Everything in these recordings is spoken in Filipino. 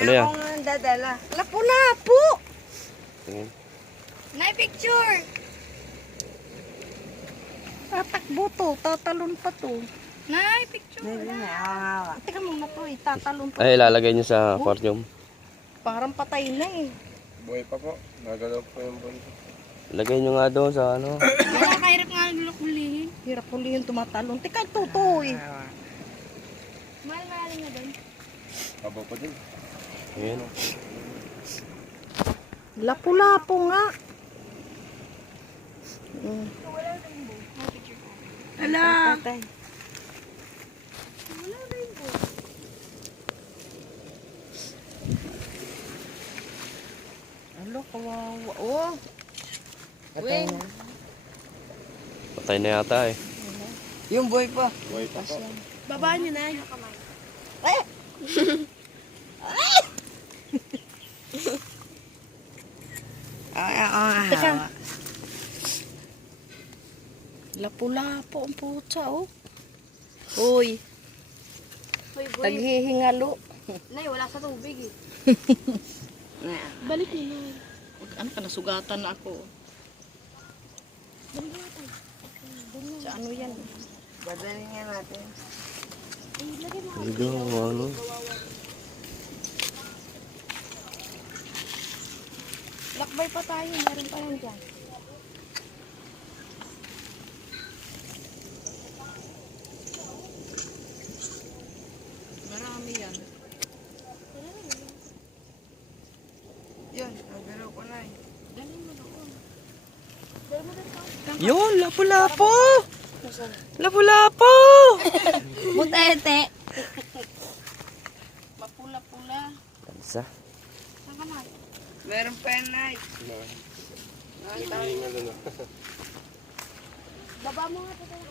Ano yan? Ako nga ang dadala. Lapu-lapu! Tingin. Nay, picture! Tatakbo to, tatalon pa to. Nay, picture! Hindi na. Teka muna to eh, tatalon pa. Ay, ilalagay niyo sa aquarium. Parang patay na eh. Buhay pa po. Nagalaw po yung bunso. Lagay niyo nga doon sa ano. Wala, kahirap nga nagulok hulihin. Hirap huli yung tumatalon. Teka, totoo eh. Mahal mahal nga doon. Abo pa din. Ayan. Lapu-lapu nga. Mm. Hala! Patay. Alo, kawawa. Oh! Wing. Patay na yata eh. Yung boy pa. Buhay pa po. Baba niyo na. Ay, ay, Teka. Lapu-lapu ang putsa, oh. Uy, Hoy, boy. naghihingalo. Nay, wala sa tubig eh. Balik niyo ano ka, nasugatan na ako. Sa ano yan? Badalin nga natin. Ligo, ano. Lakbay pa tayo. Meron pa yan dyan. Marami yan. Yun, nabiro ko na eh. Yun, lapu-lapu! Lapu-lapu! Butete! Mapula-pula. Tansa. Meron pa yan, Nay. Baba mo nga pa tayo.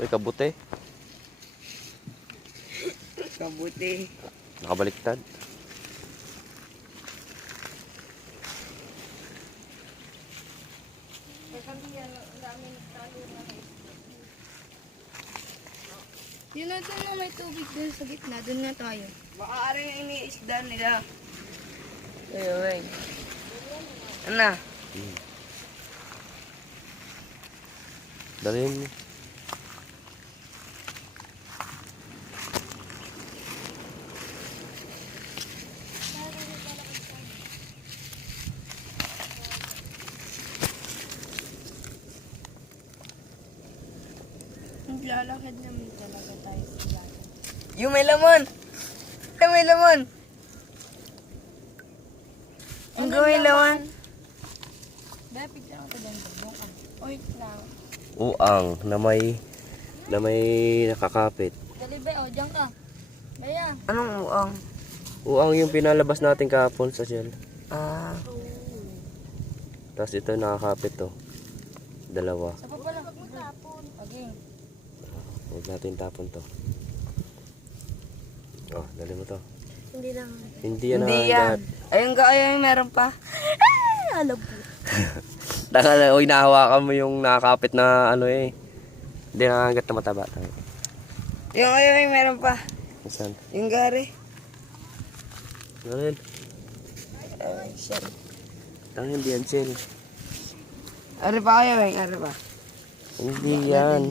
Uy, kabute. Kabuti. Nakabaliktad. Yun na doon na may tubig doon sa gitna. Doon nga tayo. Maaari yung iniisda nila. Uy, uy. Ano? Dalhin mo. Maglalakad naman talaga tayo sa dagat. Yung may laman! Yung may laman! Yung may laman! Dahil picture ako doon. Oy, lang. Uang na may na may nakakapit. Dali ba? O, dyan ka. Baya. Anong uang? Uang yung pinalabas natin kahapon sa shell. Ah, Tapos ito nakakapit to. Dalawa. Sa pa pala. Huwag mo tapon. Paging. Huwag natin tapon to. Oh, dali mo to. Hindi lang. Hindi yan hindi na- yan. Ayun ka, ayun, meron pa. Alam po. Taka na, uy, nahawakan mo yung nakakapit na ano eh. Hindi nakagat na mataba. Yung ayun, meron pa. Saan? Yung gari. Dalhin. Ay, shit. Tang hindi yan, Sil. Ari pa kayo, eh, ari pa. Hindi yan.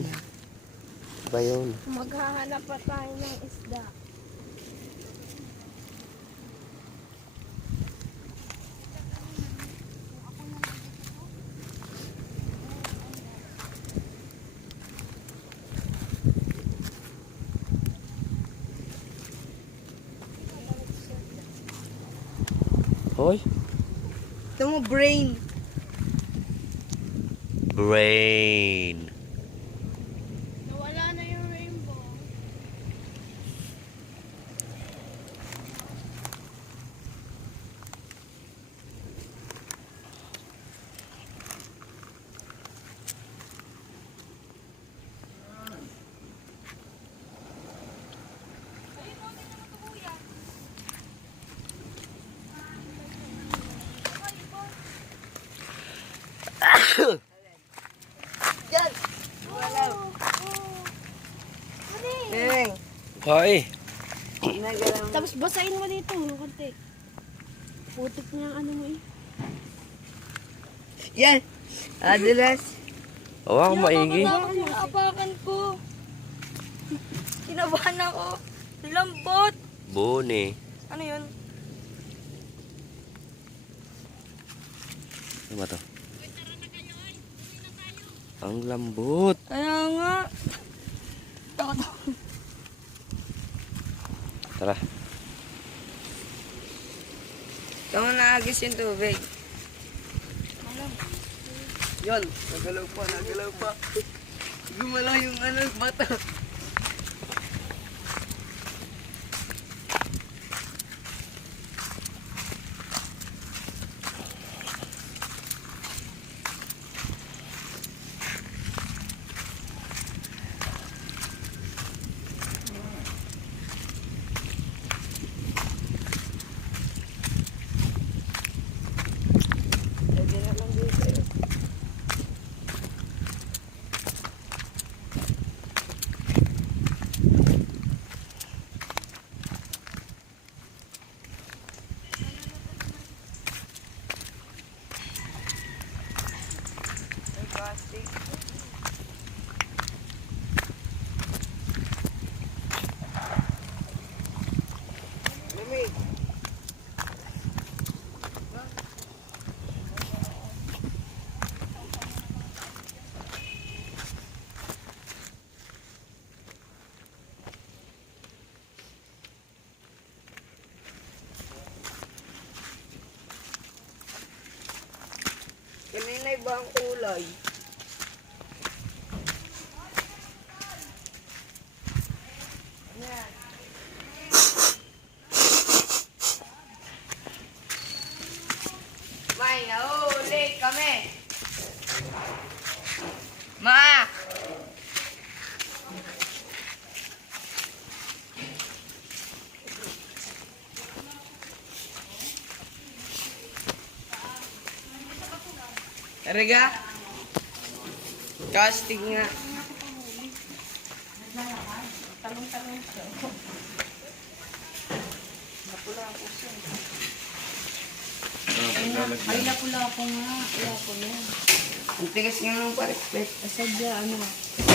Ba yun? Maghahanap pa tayo ng isda. Hoy. Ito mo, brain. Brain. Wala. Beng, Hoy. Tapos basahin mo dito, no, konti. Putik niya ang ano mo eh. Yan! Adulas. Hawa ka maigi. Apakan ko. Kinabahan ako. Lambot. Bone. Ano yun? Ano ba to? Ang lambot. Kaya nga. Takot ako. Tara. Tama naagis yung tubig. Yan, nagalaw pa, nagalaw pa. Gumalaw yung ano, bata. Pwede na lang dito eh. May plastic. Lamig. Kanina iba ang kulay. Yan. May nahuli kami. Ma! Riga? Casting nga. Ay, napula ko nga. Wala ko yan. Ang tigas nga ng parikpet. Sadya, ano.